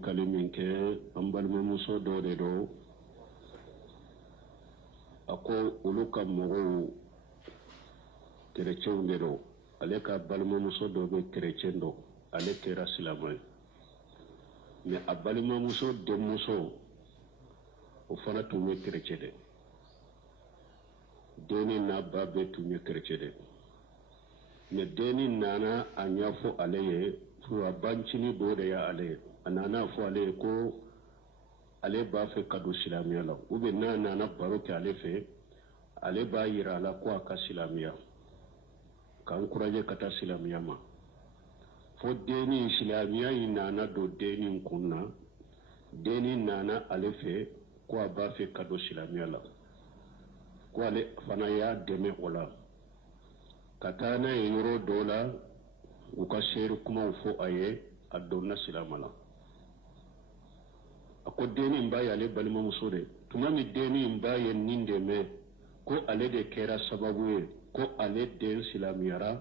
ɲininkali min kɛ an balimamuso dɔ de do a ko olu ka mɔgɔw kerecɛnw de do ale ka balimamuso dɔ bɛ kerecɛn dɔ ale kɛra silamɛ mais a balimamuso denmuso o fana tun ye kerecɛn dɛ deni n'a ba bɛɛ tun ye kerecɛn dɛ mais deni nana a ɲɛfɔ ale ye fura bancini dɔ de y'ale ye a nana fɔ ale ye ko ale b'a fɛ ka don silamɛya la ou bien n'a nana baro kɛ ale fɛ ale b'a yira a la ko a ka silamɛya ka encourager ka taa silamɛya ma fo deni silamɛya in nana don deni kun na deni nana ale fɛ ko a b'a fɛ ka don silamɛya la ko ale fana y'a dɛmɛ o la ka taa n'a ye yɔrɔ dɔ la u ka seeri kumaw fɔ a ye a donna silamɛ la a ko deni in b'a ye ale balimamuso de tuma min deni in b'a ye nin dɛmɛ ko ale de kɛra sababu ye ko ale den silamɛyara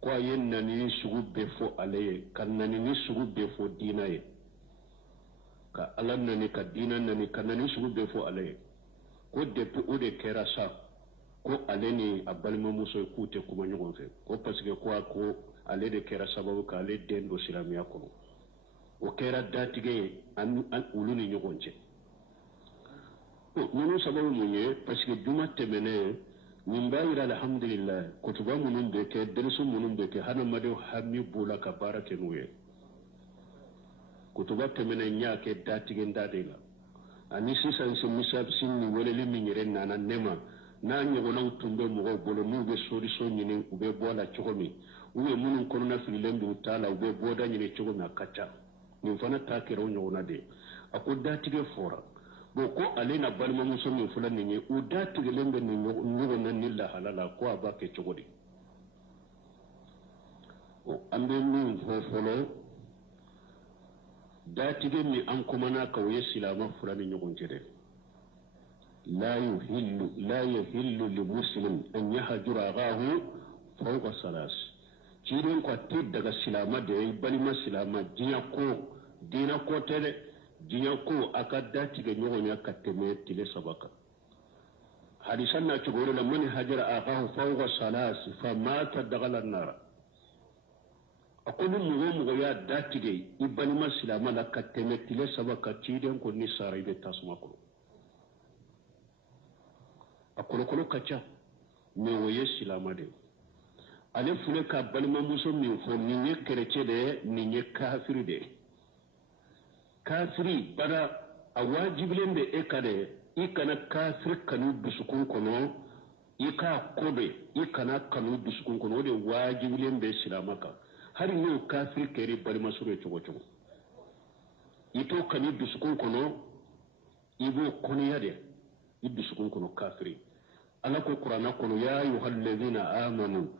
ko a ye nanini sugu bɛɛ fɔ ale ye ka nanini sugu bɛɛ fɔ diina ye ka ala nani ka diina nani ka nanini sugu bɛɛ fɔ ale ye ko depuis o de kɛra sa ko ale ni a balimamuso k'u tɛ kuma ɲɔgɔn fɛ ko parce que ko ale de kɛra sababu k'ale den don silamɛya kɔnɔ o kɛra datigɛ ye olu ni ɲɔgɔn cɛ ninnu sababu mun ye parce que juma tɛmɛnen nin b'a yira alhamdulillah kutuba minnu bɛ kɛ dɛrisu minnu bɛ kɛ hadamadenw hami b'u la ka baara kɛ n'u ye kutuba tɛmɛnen n y'a kɛ datigɛ da de la ani sisan misafin ni weleli min yɛrɛ nana ne ma n'a ɲɔgɔnnaw tun bɛ mɔgɔw bolo n'u bɛ solution ɲini u bɛ bɔ a la cogo min u ye minnu kɔnɔna fililen don u t'a la u bɛ bɔda ɲini cogo min a ka ca nin fana ta kɛra o ɲɔgɔnna de a ko datigɛ fɔra bon ko ale na balimamuso min fɔla nin ye u datigɛlen bɛ nin ɲɔgɔn na ni lahala la ko a b'a kɛ cogo di an bɛ min fɔ fɔlɔ datigɛ min an kumana ka o ye silamɛ fila ni ɲɔgɔn cɛ dɛ لا يحل لمسلم أن يهجر أخاه فوق ثلاث ciirin ko te daga silama de balima silama dinya ko dina ko tele dinya ko aka datige ɲɔgɔn ya ka tɛmɛ tile saba kan hadisan na cogoro la man hajara akahu fawqa salas fa mata dagala nar akulu mɔgɔ ya datige I balima silama la ka tɛmɛ tile saba kan ciirin ko ni sara ibe tasuma ko a kolokolo ka ca mais o ye silama de ale fule ka balimamuso min fɔ nin ye kerecɛ de nin ye kafiri de kafiri bada a wajibilen bɛ e ka de I kana kafiri kanu dusukun kɔnɔ I ka ko bɛ I kana kanu dusukun kɔnɔ o de wajibilen bɛ silama kan hali n'o kafiri kɛra balimamuso ye cogo cogo I t'o kanu dusukun kɔnɔ I b'o kɔnɔya de I dusukun kɔnɔ kafiri ala ko qur'ana kɔnɔ ya ayyuhal ladhina amanu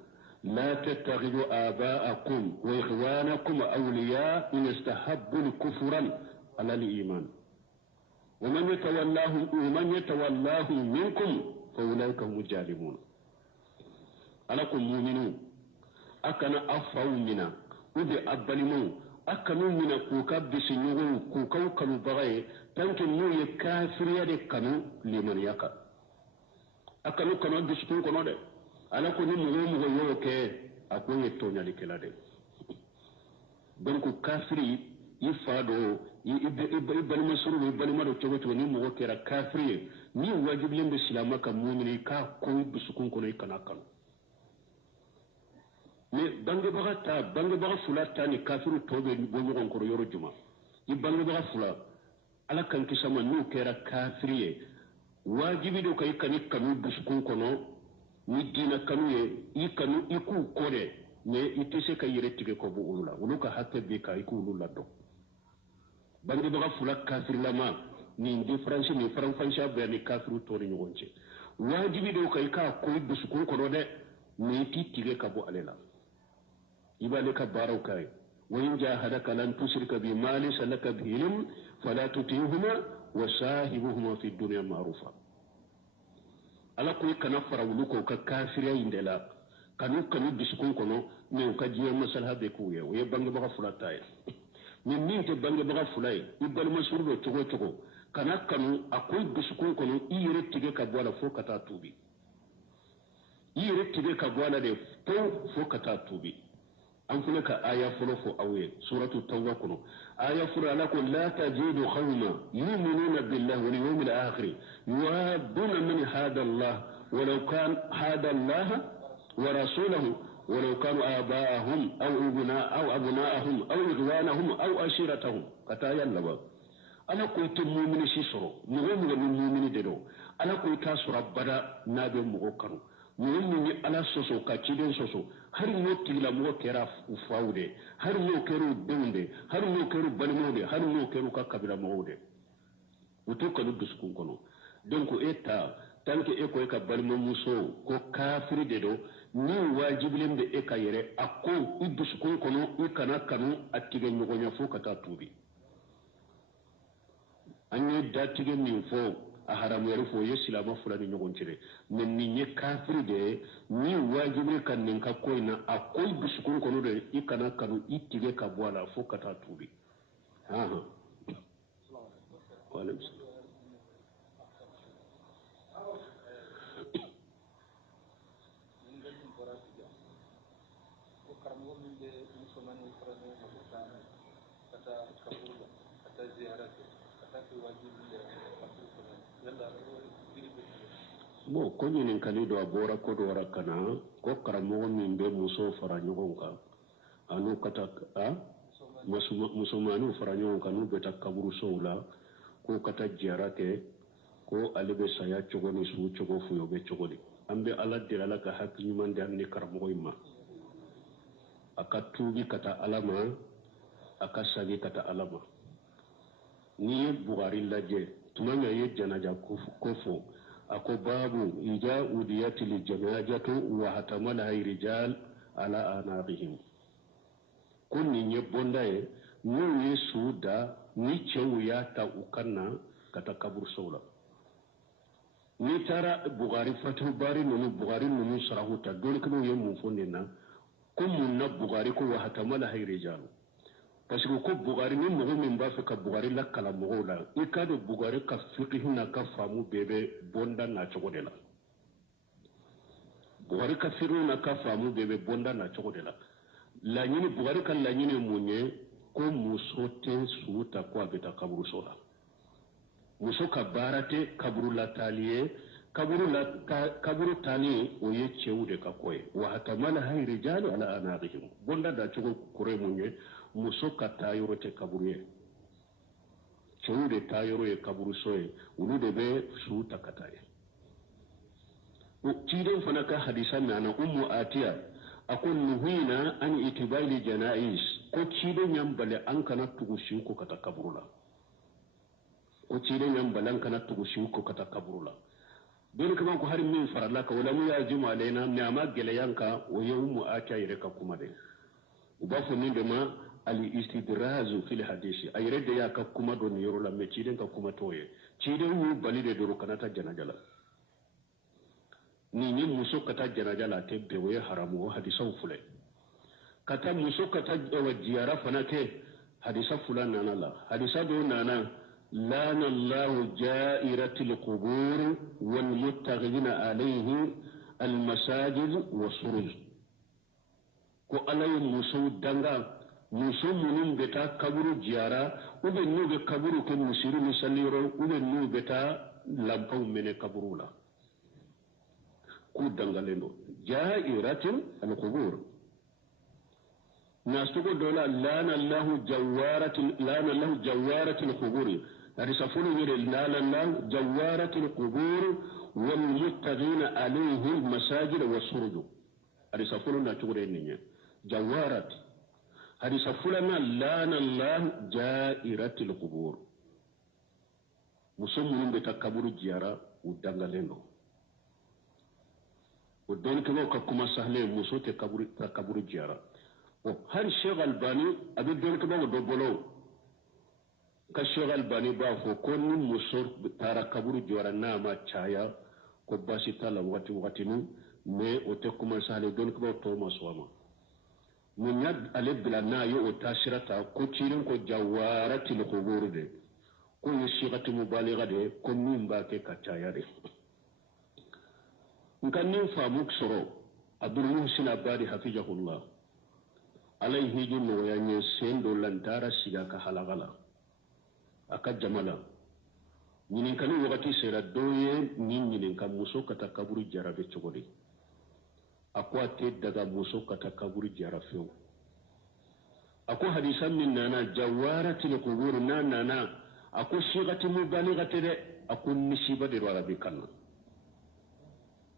la tattakhidhu aba'akum wa ikhwanakum awliya in istahabbu al-kufran ala al-iman wa man yatawallahu minkum fa ulaika hum al-zalimun ala ko mu'minu akana afaw mina ubi abalimu akanu mina ku ka bisinyu ku ka kanu bagaye tanke mu ye kafiriya de kanu liman yaka akanu kanu dusukun kono de ala ko ni mugo yo ke akoye tonyali kala de donc kafiri I fado I balima suru I balima do cogo ni mugo kera kafiri ni wajibilen be silama ka mu'mini ka ko dusukun kono I kana kanu mais bangebaga fula ta ni kafiru tobe bo ɲɔgɔn kɔrɔ yɔrɔ juma I bangebaga fula ala kan kisama n'u kɛra kafiri ye wajibi do ka I kani kanu dusukun kɔnɔ ni diina kanu ye I kanu I k'u kɔ dɛ mais I tɛ se ka yɛrɛ tigɛ ka bɔ olu la olu ka hakɛ bɛ ka I k'olu ladɔn bangebaga fula kafirilama nin différence ni faranfasiya bɛ ni kafiru tɔ ni ɲɔgɔn cɛ wajibi do ka I k'a ko I dusukun kɔnɔ dɛ mais I t'i tigɛ ka bɔ ale la I b'ale ka baaraw k'a ye وإن جاهدك لن تشرك بي ما ليس لك به علم فلا تطيعهما وصاحبهما في الدنيا معروفا ala ko kana farawulu ko ka kafiriya indela kanu dusukun kono ne ka jiya masalha be ku ye o ye bangebaga fulata ye ni min te bange baga fulay ibal masuru to chogo kana kanu akoy dusukun kono iyere tige ka bola fo kata tubi iyere tige ka bola de fo kata tubi an kula ka aya fulo fo awe suratu tawba kono aya furo ala ko la tajidu qawma yu'minuna billahi wal yawmil akhir yuwadduna min hada allah ولو كان هذا الله ورسوله ولو كانوا آباءهم أو أبناءهم أو إخوانهم أو أشيرتهم كتا يلبا أنا كنت مؤمن سيسرو مؤمن مؤمن دلو أنا كنت أسر بدا نابي مغوكرو مؤمن على سوسو كاتشيدين سوسو هل نوتي لمو كرا فاودي هل نو كرو بوندي هل نو كرو بنمودي هل نو كرو كاكابلا مودي وتوكا ندسكون كنو دونكو إيتا tanke eko eka balma muso ko kafiri de do ni wajibilen de eka yere akko idusukun kono ikana kanu atige nyogonya fo kata tubi anye datige min fo a haramu yere fo yesilama fulani nyogon cire men ni nye kafiri de ni wajibile kan nin ka koina akko idusukun kono de ikana kanu itige ka bwala fo kata tubi aha wala mo ko ñinin kalido a bora ko do rakana ko karamo min be muso fara ñogon ka anu kata a musumanu fara ñogon ka nu beta kaburu sowla ko kata jarate ko alibe saya cogoni su cogo fuyo be cogoni ambe ala dirala ka hakki ñumande amni karamo imma aka tuubi kata alama aka sagi kata alama ni Bukhari laje tumanya ye janaja kofo ako babu ija udiyati li janajatu wa hatamala rijal ala anaqihim kunni nye bondaye ni suda ni chewu ya ta ukanna kata kabur sawla ni tara Bukhari fatul bari no Bukhari no sarahuta dole kano ye mun fondena ko mun na Bukhari ko wa hatamala rijal parce que ko Bukhari ni mogo min b'a fɛ ka Bukhari la kala mɔgɔw la i ka don Bukhari ka fiqh n'a ka faamu bɛɛ bɛ bonda n'a cogo de la Bukhari ka fiqh n'a ka faamu bɛɛ bɛ bonda n'a cogo de la laɲini Bukhari ka laɲini mun ye ko muso tɛ su ta ko a bɛ taa kaburuso la muso ka baara tɛ kaburu latali ye kaburu tali o ye cɛw de ka ko ye wa hatamala rijalu ala anaqihim bonda da cogo kure mun ye muso ka taa yɔrɔ tɛ kaburu ye cɛw de taa yɔrɔ ye kaburuso ye olu de bɛ su ta ka taa ye ciden fana ka hadisa nana ummu atiya a ko nuhina an itibali janais ko ciden yan bale an kana tugu su ko ka taa kaburu la ko ciden yan bale an kana tugu su ko ka taa kaburu la don kuma ko har min farala ka wala mu ya juma lena me ama geleyanka o ye ummu atiya yere ka kuma de uba fo ni de ma al-istidrazu fil hadisi ay redde ya ka kuma don yoro la me ciden ka kuma toye ciden wu balide doro kanata janajala ni muso kata janajala te be we haramu wa hadisan fule kata muso kata wajiyara fana te hadisa fulana nala hadisa do nana lana allah ja'iratil qubur wal muttaghina alayhi al masajid wa suruj ko alay muso danga muso munun beta kaburu jiyara ube nu be kaburu ko musiru misalliro ube nu beta lampaw mene kaburu la ku dangalendo ja'iratin al-qubur nastugo dola lana allah jawaratil qubur hadi safulu yire lana allah jawaratil qubur wal muttaqina alayhi al-masajid was-suruj hadi safulu na tugure ninya jawarat hadisa fulana lana allah ja'iratil qubur musamman be takaburu jiyara udangalendo udon kemo ka kuma sahle muso te kaburu jiyara o har Sheikh Albani abi don kemo do bolo ka Sheikh Albani ba fo ko ni muso tara kaburu jiyara na ma chaya ko basi tala wakati nu me o te kuma sahle don kemo to maswama munya ale bila na yo o tasirata ko cirin ko jawarati no ko de ko yi shigati mubaliga de ko min ba ke kacaya de nkan nin famu soro abdul muhsin abadi hafizahullah alayhi jinno ya nye sendo lantara siga ka halagala aka jamala ñinin kanu wakati sera doye nin ñinin ka muso kata kaburu jarabe cogodi ako ate daga muso kata kaburu jara few ako hadisan min nana jawarati le kuburu na nana ako shigati mubaligati de ako nisiba de arabi kanna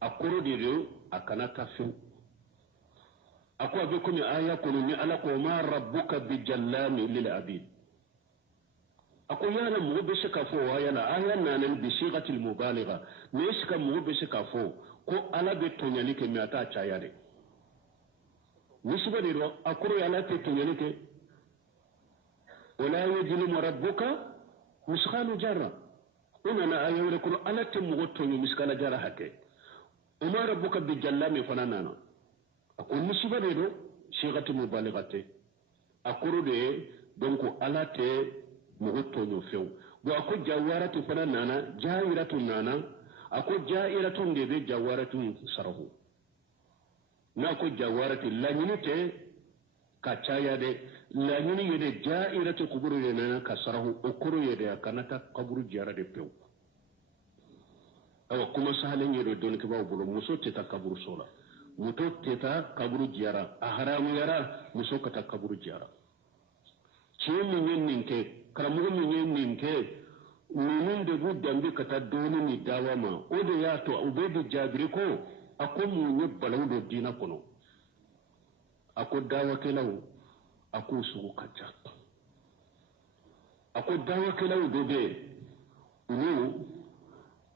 akoro de akana ta few ako abe kuni aya kunu ni ala ko ma rabbuka bi jallami lil abid ako yana mu be shi kafo yana ayan nan bi shigati al mubaligha me shi ka mu be shi kafo ko ala be tonyani ke mi ata chayare nisiba de akoro yana te tonyani ke wala yajlimu rabbuka misqalu jarra una ayan ko ala te mu tonyo miskala jarra hake uma rabbuka bi jallami fanana ako nisiba de shigati mubalighate akoro de donc ala te mugo tonyo few bo ako jawaratu fana nana jairatu nana ako jairatu ndebe jawaratu sarahu na ko jawaratu lanyinite ka chaya de lanyini yede jairatu kuburu de nana ka sarahu okoro yede kanata kaburu jara de pew awa kuma sahalen yedo don ke bawo bolo muso teta kaburu sola muto teta kaburu jara aharamu yara muso kata kaburu jara chimi nyenninke karamugo nyenninke nunun de bu dambe kata doni ni dawama o de ya to ubedi jabiri ko ako munye balawdo dina kono ako dawa kelawo ako sugu kacha ako dawa kelawo bebe unu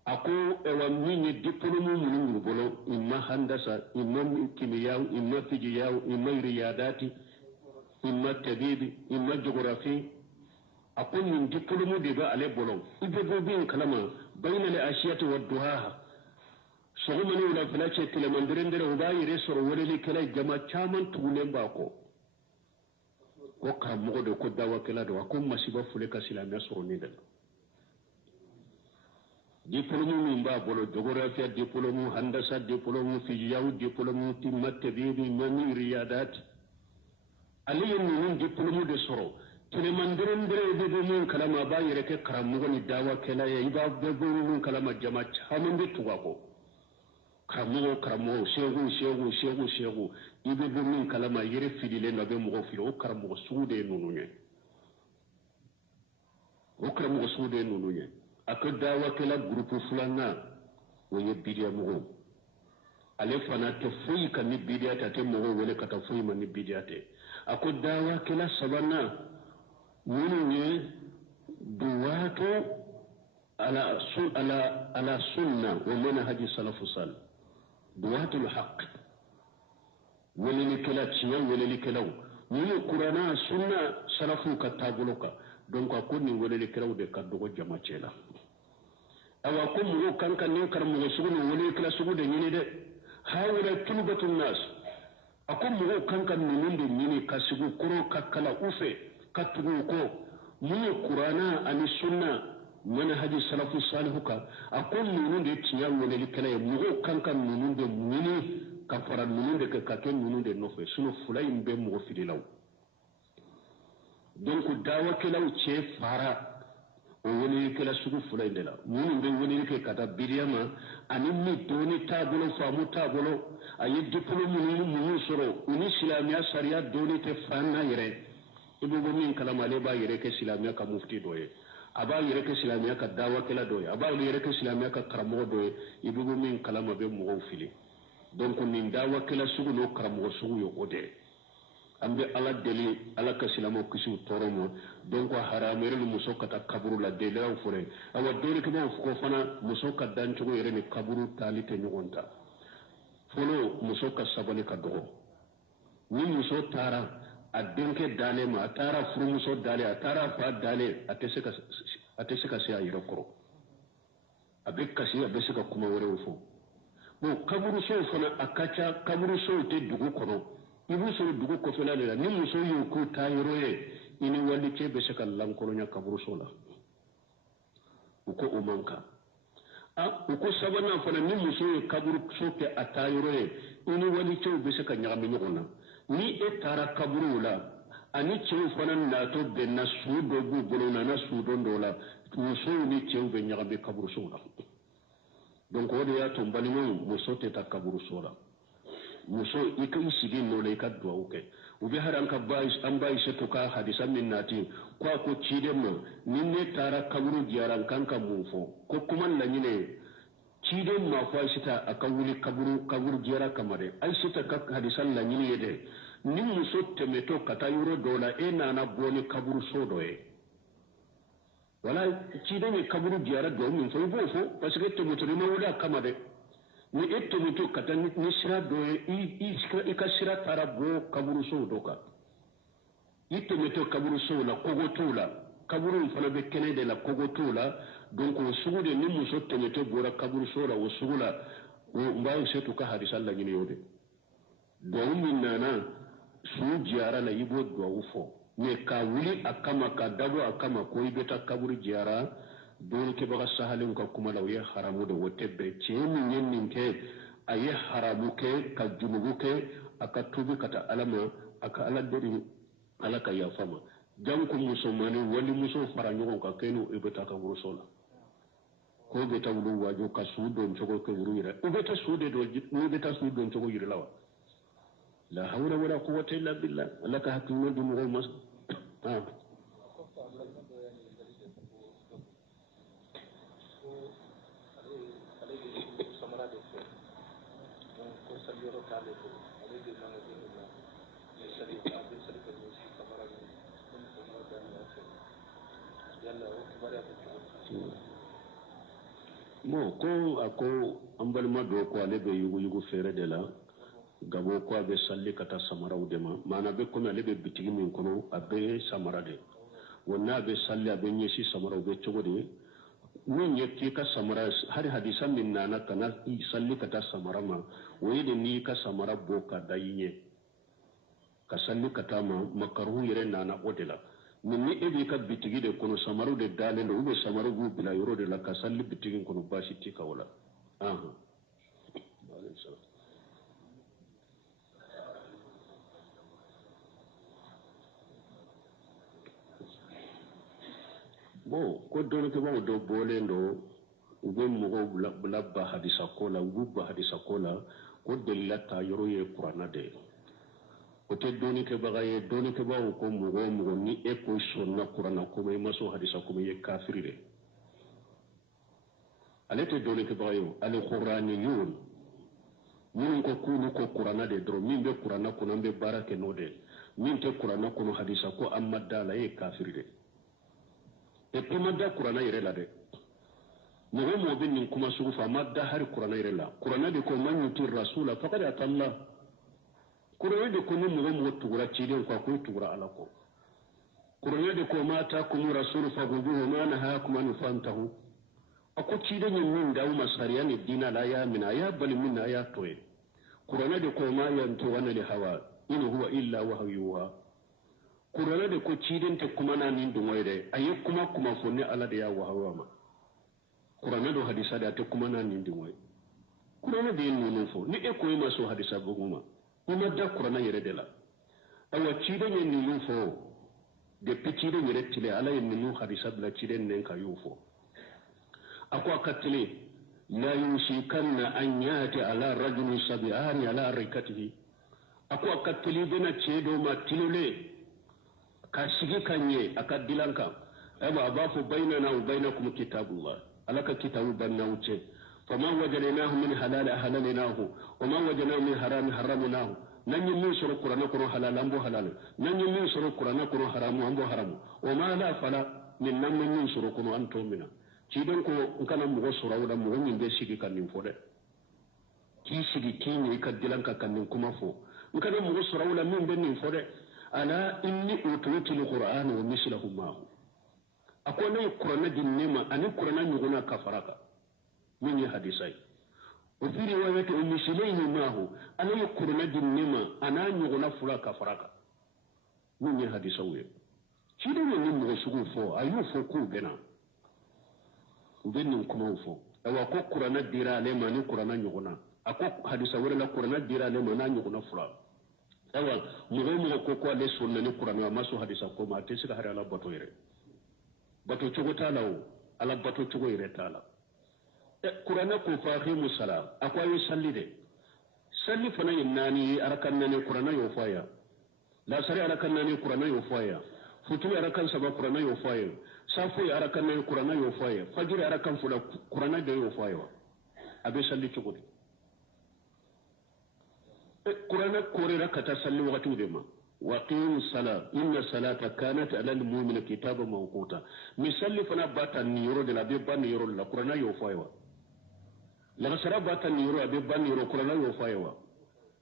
ako ewa minye diplomu munungu bolo imma handasa imma kimiyaw imma fijiyaw imma riyadati imma tabibi imma geografi ako min diplomu de ba ale bolo ibe bo bin kalama bayna al ashiyati wad duhaha sogumani wala falace tilamandire o bayi resoro wala kala jama chaman tulen ba ko kam mo do ko dawa kala do ko masiba fule ka silama soro ni dal diplomu min ba bolo geography diplomu handasa diplomu fijiyaw diplomu timma tabibi mani riyadat aliyen min diplomu de soro tilamandire de min kalama bayi reke karamugo ni dawa kala ya iba bebo min kalama jama chaman de tuwa ko karamo shegu ibe bo min kalama yere filile na be mo filo o karamo suude nununye akada wakela groupe fulana woye bidia mo ale fana te fuyi kan ni bidia ta te mo wele kata fuyi man ni bidia te akoda wakela sabana nununye duwato ala sunna wa manhaj salafus salih دوات الحق ولي كلا تشيا ولي كلا ني قرانا سنه سلفو كتابلوكا دونك اكون ولي كلا de kaddo jama cela awa ko mu kan kan ne kar mu sugu wali kala sugu de nyini de hawra tulbatun nas akum mu kan kan ne de nyini ka sugu koro kakala ufe katugo ko mu qur'ana ani sunna manhaj salafu salihuka akon nunun de tiya wala kala mu kankan nunun de muni ka fara nunun de ka ken nunun de nofe suno fulay be mu fidilaw donc dawa kelaw che fara o woni kala sugu fulay de la nunun be woni ke kata biriyama ani mi doni tabulo famu tabulo ayi diplôme mu soro uni islamiya sharia doni te fanna yere ibo min kala male ba yere ke islamiya ka mufti doye aba yere ke islamiya ka dawa kala doye aba yere ke islamiya ka karamo doye ibo min kalama be mo fili donc nin dawa kala sugu no karamo sugu yo ode ambe ala deli ala ka islamo kisu toromo donc haramere no musokata kaburu la dela fure awa dele ke mo ko fana musoka dan chugo yere ni kaburu talite nyonta folo musoka sabale ka dogo ni muso tara adenke dale ma tara furumuso dale atara fa dale ateseka se ayiro koro abeka si abeseka kuma wore ufo bo kaburu so fana akacha kaburu so te dugu kono ibu so dugu ko fela la ni muso yu ku tayro ye ini wali ke be shakal lan ko nya kaburu sola uko umanka uko sabana fana ni muso yu kaburu soke atayro ye ini wali ke be shakal nya mi nyona ni e tara kaburu la ani cew fana na to be na sudo bu bolona na sudo ndola muso ni cew be nya be kaburu sola donc wodi ya to balimo muso te ta kaburu sola muso ikai sigi no le ka duwa uke ubi haran ka bayis an bayis to ka hadisan min nati ko cide mo ninne tara kaburu jaran kanka mufo ko kuma la nyine cide ma fa shita aka wuli kaburu jara kamare ai shita ka hadisan la nyine yede ni muso temeto kata yuro dola e nana boni kaburu sodo e wala cide ni kaburu jara do min fo fo parce que to moto ma wula kamade ni etto mutu kata ni sira do i ka sira tara bo kaburu so do ka itto mutu kaburu so la kogo tula kaburu fana be kene de la kogo tula donc o sugude ni muso temeto bora kaburu so la o sugula o mbayi setu ka hadisa Allah ni yode do min nana su jiara la yibo do ufo ne ka wuli akama ka dabo akama ko ibeta kaburu jiara don ke baga sahalin ka kuma lawiye haramu da wote be ce min yin ke ayi haramu ke ka junubu ke aka tubi kata alama aka aladari alaka ya fama jam ko musulmani wali muso fara nyogon ka kenu ibeta ka burusola ko be ta wulu wajo ka su don chogo ke wuru yira ibeta su de do ni beta su don chogo yira lawa la hawla wala quwwata illa billah alaka hakku do mo mas mo ko ako ambal ma do ko ale be yugo fere de la gabo ko be salli kata samara udema mana be ko ale be bitigi min kono abe samara de wonna be salli abe nyeshi samara be chogode min yake ka samara har hadisan min nana kana salli kata samara ma wayde ni ka samara boka dayinye ka salli kata ma makaru yere nana odela min ni ebi ka bitigi de kono samaru de dalen do ube samaru bu bila yoro de la ka salli bitigi kono bashi tika wala bo ko don ke ba do bolendo ube mo bula ba hadisa kola ubu ba hadisa kola ko delata yoro ye qur'ana de ko te doni ke bagaye doni ke ba ko mo ni e ko sonna qur'ana ko may maso hadisa ko ye kafiri de ale te doni ke bagaye ale qur'aniyun min ko kunu ko qur'ana de dro min be qur'ana ko nambe barake no de min te qur'ana ko no hadisa ko amma dala ye kafiri de e pemada qur'ana yere la de mo bin nin kuma su fa madda har qur'ana yere la qur'ana de ko man yuti rasula faqad atalla qur'ana de ko mo tugura ciden ko tugura ala ko qur'ana de ko mata kum rasul fa guduhu ma nahakum an fantahu ako ciden min da masariya ne dina la ya mina ya bal min ya toye qur'ana de ko ma yanto wana li hawa in huwa illa wahyuha qur'ana de ko ciden te kuma na nin dun wayre ayi kuma fonne ala de ya wahawa ma qur'ana do hadisa da te kuma na nin dun way qur'ana de nunu fo ni e ko ma so hadisa buguma ina da qur'ana yere de la awa ciden yen nunu fo de pitire yere tile ala yen nunu hadisa bla ciden nen ka yufo ako akatile la yushikanna an yati ala rajulin sabi'ani ala rikatihi ako akatile bena cedo ma tilole ka shige kanye akadilanka aba abafu bainana wa bainakum kitabullah alaka kitabu banna wuce faman wajadnahu min halal halalnahu wa man wajadnahu min haram haramnahu nan yin min suru qur'ana ko halal ambo halal nan yin min suru qur'ana ko haramu ambo haramu wa ma la fala min nan min suru ko anto mina ci don ko kana mu suru da mu min be shigi kan nin fode ki shigi kini kadilanka kan nin kuma fo kana mu suru da min be nin fode ala inni ututul qur'an wa mislahu ma'hu akona qur'ana dinnema ani qur'ana nyuguna kafaraka min hadisai وفي رواية أم سليم معه أنا يقرن جنما أنا نغنى فلا كفرك من يهدي سوي شيرين من مغسوق فو أيو فوكو بنا وبين كما فو أو أكو قرن الديرا لما نقرن نغنى أكو حديث ولا قرن الديرا لما نغنى فلا أو مغمو كوكو لسون نقرن ما سو حديث كما تسير هذا على بطويره بطو تشوكو تالاو على بطو تشوكو يرتالا kurana ko fahimu sala akwai salli de salli fana yinnani arakan nane kurana yo faya la sari arakan nane kurana yo faya futu arakan saba kurana yo faya safu arakan nane kurana yo faya fajr arakan fula kurana de yo faya abe salli chugudi kurana kore rakata salli wakati de ma waqimu sala inna salata kanat ala almu'mina kitaban mawquta misalli fana bata ni yoro de la be ban yoro la kurana yo faya la sara bata ni yoro abe ban yoro kurana yo fayewa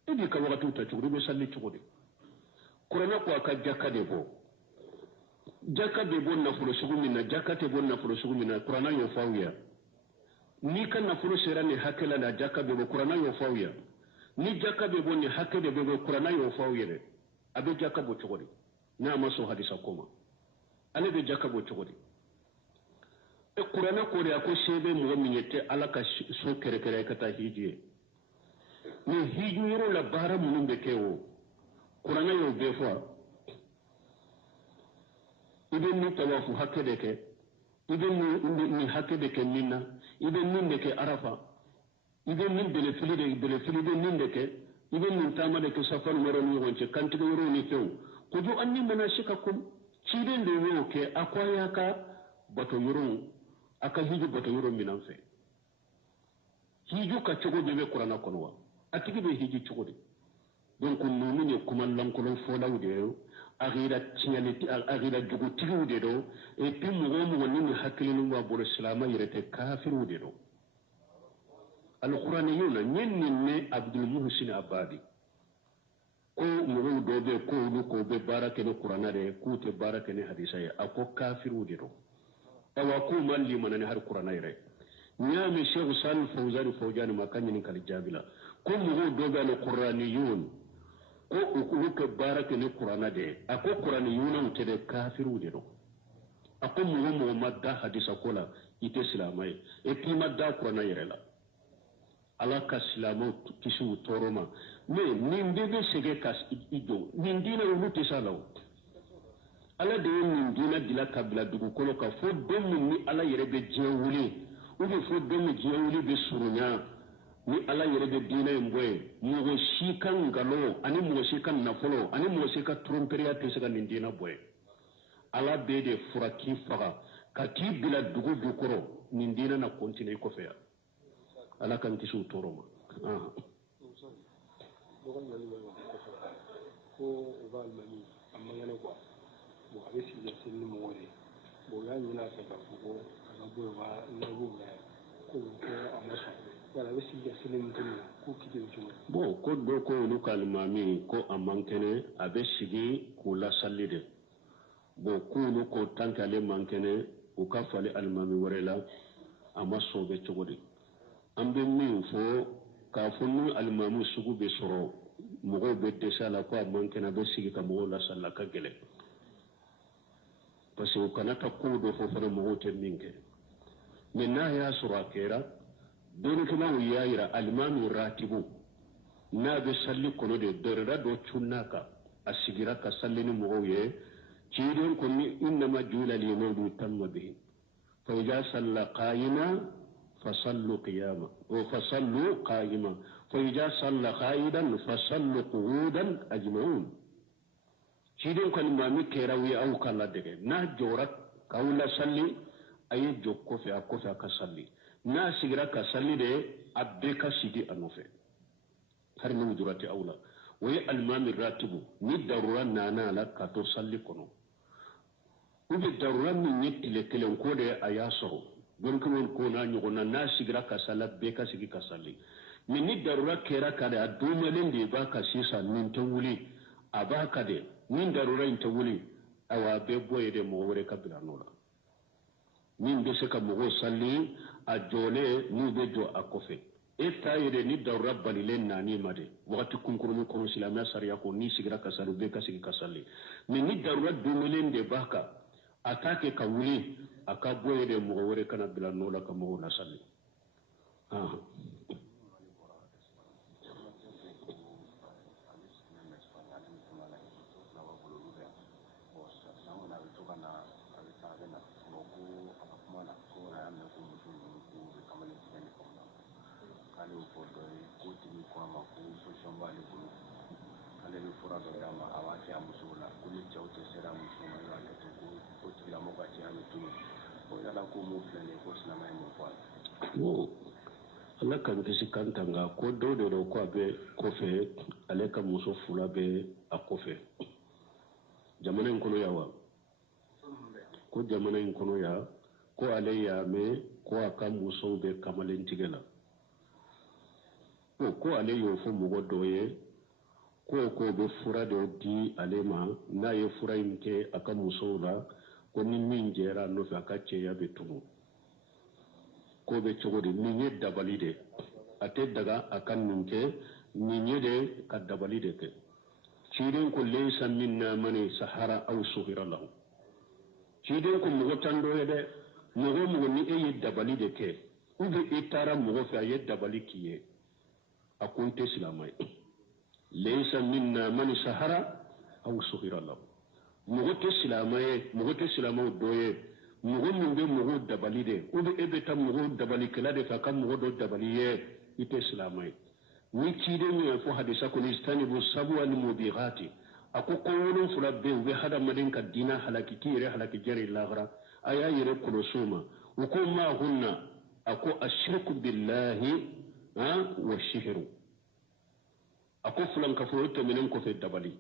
idi ka wakati ta chuguri be salli chuguri kurana ko aka jakade bo na fulo sugumina jakate bo na fulo sugumina kurana yo fawiya ni kan na fulo serani hakela la jakade bo kurana yo fawiya ni jakade bo ni hakede bo kurana yo fawiya abe jakabo chuguri na maso hadisa koma ale be jakabo chuguri kurana ko da ko shebe mu min yete alaka so kere kere kata hijiye ni hiju yoro la bara mun be kewo kurana yo be fo iben ni tawafu hakede ke iben ni hakede ke minna iben ni ke arafa iben ni bele fili de ni ke iben ni tamade ke safar maro ni wonce kantigo yoro ni few ko jo anni manashikakum ciden de yo ke akwaya ka bato yoro aka hiju bato yoro minan fe hiju ka cogo be kurana konwa atigi be hiji cogo de donc nunu ne kuma lankolon fola ude agira tinyaliti agira jogo tigi ude do e puis mo ni hakilinu wa bolo salama yirete kafiru ude do alqur'ani yona nyenni ne abdul muhsin abadi ko mo do be ko lu ko be barake ne qur'ana de ko te barake ne hadisa ya ako kafiru ude do awa ko malli manani har qur'ana yire nyami sheikh sal fawzan makanya ni kal jabila ko mo do be alqur'aniyun ko ko barake ne qur'ana de ako qur'aniyun on te kafiru de do ako mo madda hadisa kola ite islamai e puis madda qur'ana yire la ala ka islamu kisu toroma me nimbebe sege kas ido nindina wuti salaw ala de min dina dila kabila dugu kolo ka fo demu ni ala yere be jewuli o be fo demu jewuli be surunya ni ala yere be dina mboy mo shikan galo ani mo shikan nafolo ani mo shika tromperia te sega min dina boy ala be de furaki faga ka ti bila dugu dukoro min dina na continue ko fe ala kan kisu toroma ko ubal mani amma yana kwa bo abe si ya sin mo wore bo ya ni na ka ko kana bo ba na bo ya ko amma so wala abe si ya sin mo tuni ko kije juma bo ko do ko lu kalmami ko amankene abe sigi ko la sallide bo ko lu ko tankale mankene o ka fale almami warela amma so be chogodi ambe mi fo ka fonu almamu sugu be soro mogo be desala ko amankena be sigi ka mo la sallaka gele parce que kana ta ko do fo fara mo te minke minna ya surakera don kuma yaira almanu ratibu na be salli kono de dorera do chunnaka asigira ka sallini mo ye ciidon ko ni inna majula li mawdu tamma bihi fa idha salla qa'ima fasallu qiyama wa fasallu qa'ima fa idha salla qa'idan fasallu qu'udan ajma'un ciidon ko mami kerawi aw kala dege na jorat kawla salli ay jokko fi akofa ka salli na sigira ka salli de abbe ka sigi anofe har mu durati awla way almami ratibu ni darura nana la ka to salli kono ubi darura ni nyetile kelen ko de ayasoro don ko ko na nyogona na sigira ka sala be ka sigi ka salli ni darura kera ka da dumalen de ba ka sisa nin to wuli abaka de nin darura in to wuli awa be boye de mo wore ka bilanola min be se ka mo salli a jole ni be jo akofe tayire ni darura balilen nani made wakati kunkuruni kono silamya sariya ko ni sigira kasalu be kasigi kasali mais ni darura dumilen de baka atake ka wuli aka boye de mo wore kana bila nola ka mo na salli ala kan kisi kantanga ko do ko abe kofe ale ka muso fula be a kofe jamana in kono yawa ko jamana in kono ya ko ale ya me ko aka muso be kamalen tigela ko ale yo fo mugo doye ko be fura do di ale ma na ye fura imke aka muso la ko ni min jera no fa ka ce ya be tumu ko be cogodi ni nye dabali de ate daga akan ninke ni nye de ka dabali de ke ciiden ko laysa minna mani sahara aw suhira lahu ciiden ko mugo tando de mugo ni e dabali de ke ube itara mugo fa ye dabali kiye akunte silamai laysa minna mani sahara aw suhira lahu mugo te silamai doye mugo min be mugo dabali de ube ebe ta mugo dabali kala de ka mugo do dabali ye ite islamai ni kide mi fo hadisa ko istani bu sabu al mubihati ako ko wonun fula be ube hada madin ka dina halaki kire halaki jari lagra aya yire kulosuma uko ma hunna ako ashirku billahi wa shihru ako fulan ka fo to minen ko fe dabali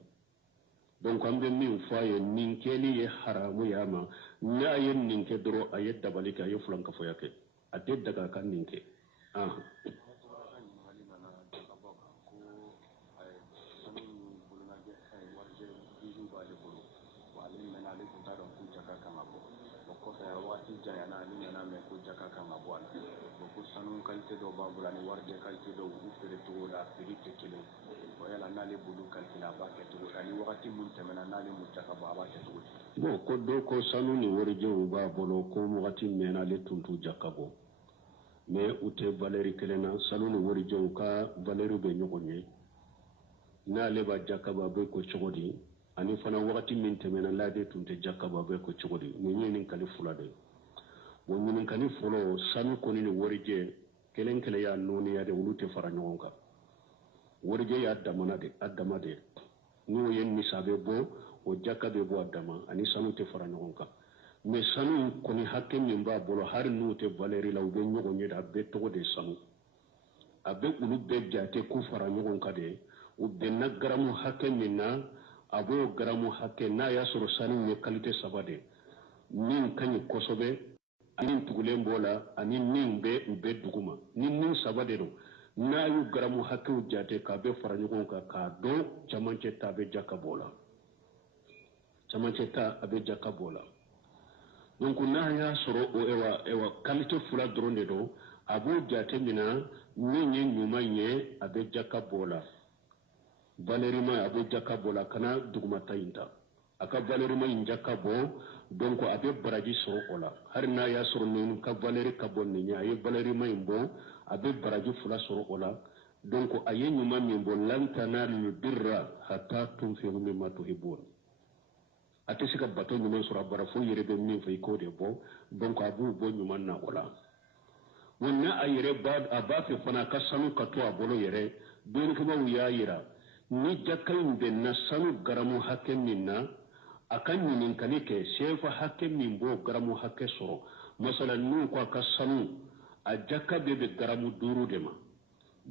donc ambe min faye ninkeli ye haramu yama na yen ninke doro ayet dabali ka yofulan ka foyake ade daga kan ninke sanu kalite do babula ni warde kalite do ufere to la ferite kele wala nale bulu kalite la ba ke to ani wakati mun temena nale mutaka ba ba ke to bo ko do ko sanu ni warje u ba bolo ko wakati mena le tuntu jakabo mais ute valeri kelena sanu ni warje u ka valeri be nyogonye na le ba jakaba be ko chogodi ani fana wakati min temena la de tunte jakaba be ko chogodi ni ni kali fulade wonnin kani folo sanu koni ni warije kelen kele ya noni ya de wulute fara nyonga warije ya adama de no yen ni sabe bo o jakabe bo adama ani sanu te fara nyonga me sanu koni hakke min ba bolo har no te valeri la ube nyogo nyeda be to de sanu abe ulu be jate ku fara nyonga de ube na garamu hakke minna abo garamu hakke na ya soro sanu ne kalite sabade min kanyi kosobe anin tugulen bola anin nin be duguma nin sabade do na yu garamu hakku jate ka be fara nyugon ka do chamanche ta be jakabola donc na ya soro o ewa kalite fula dronde do abu jate mina ninye nyuma nye abe jakabola valerima abe jakabola kana duguma tayinta aka valerima injakabo donc abe baraji so ola har na ya soro ni ka valeri ka bonni nya ye valeri mai mbo abe baraji fula soro ola donc aye nyuma min bo lantana lil birra hatta tunfiru mimma tuhibun ate sika bato nyuma sura bara fo yere be min fay ko de bo donc abu bo nyuma na ola wonna ayere bad abafi fana kasanu ka to abolo yere don ko ya yira ni jakay be na sanu garamu hakken minna akan nin kanike shefa hakken min bo garamu hakke soro masalan nu ko ka sanu a jakka be garamu duru de ma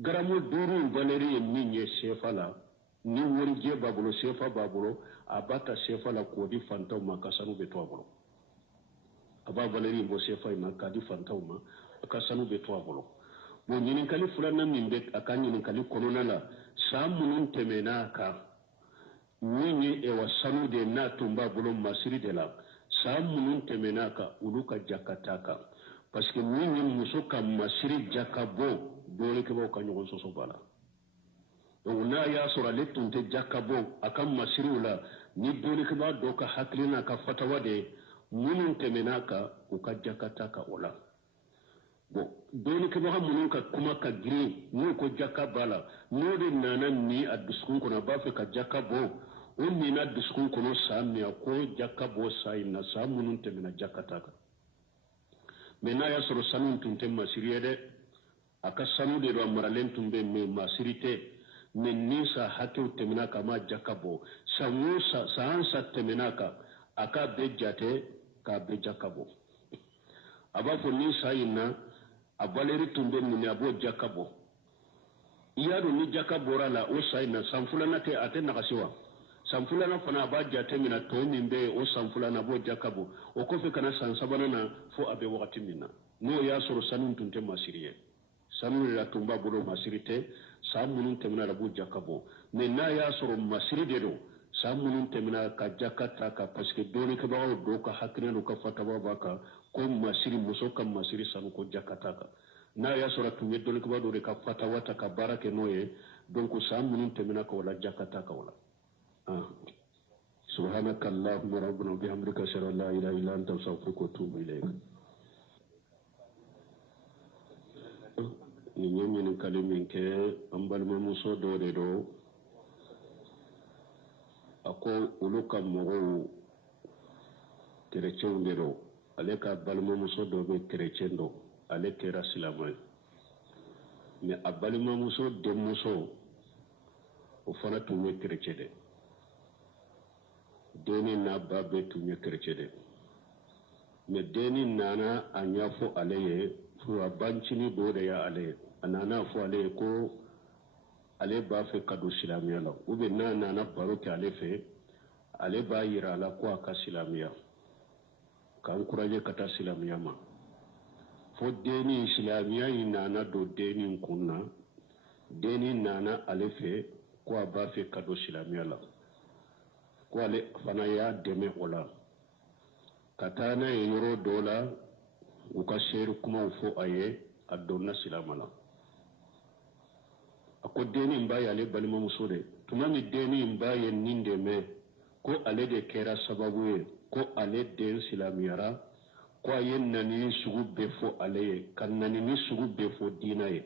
garamu duru valeri min ye shefa la ni wori je babulo shefa babulo abata shefa la ko di fantaw ma ka sanu be to abolo aba valeri bo shefa ma ka di fantaw ma ka sanu be to abolo bo nin kali fulana min be akan nin kali konona la samunun temena ka nini ewa sanu de na tumba bolo masiri de la samunun temena ka uluka jakataka parce que nini muso ka masiri jakabo dole ke ba ka ɲɔgɔn sɔsɔ bala donc n'a y'a sɔrɔ ale tun tɛ jakka bɔ a ka masiriw la ni dole ke ba dɔ ka hakilina ka fatawa de minnu tɛmɛn'a kan u ka jakka ta ka o la bon dole ke ba minnu ka kuma ka girin n'u ko jakka bala n'o de nana ni a dusukun kɔnɔ a b'a fɛ ka jakka bɔ o mina dusukun kɔnɔ saa min a ko jakka bɔ saa in na saa minnu tɛmɛna jakka ta kan mais n'a y'a sɔrɔ sanu tun tɛ masiri ye dɛ a ka sanu de don a maralen tun bɛ mais masiri tɛ mais ni sa hakɛw tɛmɛna kan a ma jakka bɔ san sa tɛmɛna kan a k'a bɛɛ jate k'a bɛɛ jakka bɔ a b'a fɔ ni sa in na a valeri tun bɛ minɛ a b'o jakka bɔ i y'a dɔn ni jakka bɔra la o sa in na san filanan tɛ a tɛ nagasi wa san filanan fana a b'a jate minɛ tɔ min bɛ yen o san filanan a b'o jakka bɔ o kɔfɛ kana san sabanan na fo a bɛ wagati min na n'o y'a sɔrɔ sanu tun tɛ masiri ye sanu de la tun b'a bolo masiri tɛ san minnu tɛmɛna la a b'o jakka bɔ mais n'a y'a sɔrɔ masiri de don san minnu tɛmɛna ka jakka ta kan parce que dɔɔnikɛbagaw dɔw ka hakilina n'u ka fatawa b'a kan ko masiri muso ka masiri sanu ko jakka ta kan n'a y'a sɔrɔ tun ye dɔɔnikɛbaga dɔw de ka fatawa ta ka baara kɛ n'o ye donc san minnu tɛmɛna ka o la jakka ta kan o la سبحانك اللهم ربنا وبحمدك اشهد ان لا اله الا انت استغفرك واتوب اليك ni ñeñini kali min ke an balimamuso dɔ de do a ko olu ka mɔgɔw kerecɛnw de do ale ka balimamuso dɔ bɛ kerecɛn do ale kɛra silama ye mais a balimamuso denmuso o fana tun ye kerecɛn de deni n'a ba bɛɛ tun ye kerecɛn de mais deni nana a ɲɛfɔ ale ye fura bancini dɔ de y'ale ye a nana fɔ ale ye ko ale b'a fɛ ka don silamɛya la ou bien n'a nana baro kɛ ale fɛ ale b'a yira a la ko a ka silamɛya ka encourager ka taa silamɛya ma fo deni silamɛya in nana don deni kun na deni nana ale fɛ ko a b'a fɛ ka don silamɛya la ko ale fana y'a dɛmɛ o la ka taa n'a ye yɔrɔ dɔw la u ka seeri kumaw fɔ a ye a donna silama la a ko deni in b'a ye ale balimamuso de tuma min deni in b'a ye nin dɛmɛ ko ale de kɛra sababu ye ko ale den silamɛyara ko a ye nanini sugu bɛɛ fɔ ale ye ka nanini sugu bɛɛ fɔ diina ye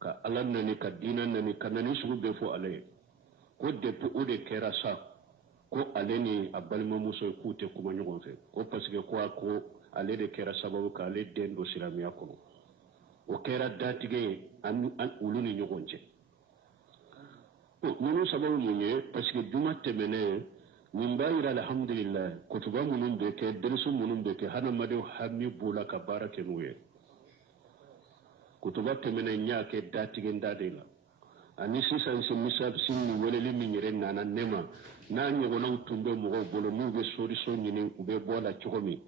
ka ala nani ka diina nani ka nanini sugu bɛɛ fɔ ale ye ko depuis o de kɛra sa ko ale ni a balimamuso k'u tɛ kuma ɲɔgɔn fɛ ko parce que ko ale de kɛra sababu k'ale den don silamɛya kɔnɔ o kɛra datigɛ ye olu ni ɲɔgɔn cɛ ninnu sababu mun ye parce que juma tɛmɛnen nin b'a yira alhamdulillah kutuba minnu bɛ kɛ derisu minnu bɛ kɛ hadamadenw hami b'o la ka baara kɛ n'u ye kutuba tɛmɛnen n y'a kɛ datigɛ da de la ani sisan misabisi ni weleli min yɛrɛ nana ne ma n'a ɲɔgɔnnaw tun bɛ mɔgɔw bolo n'u bɛ solution ɲini u bɛ bɔ a la cogo min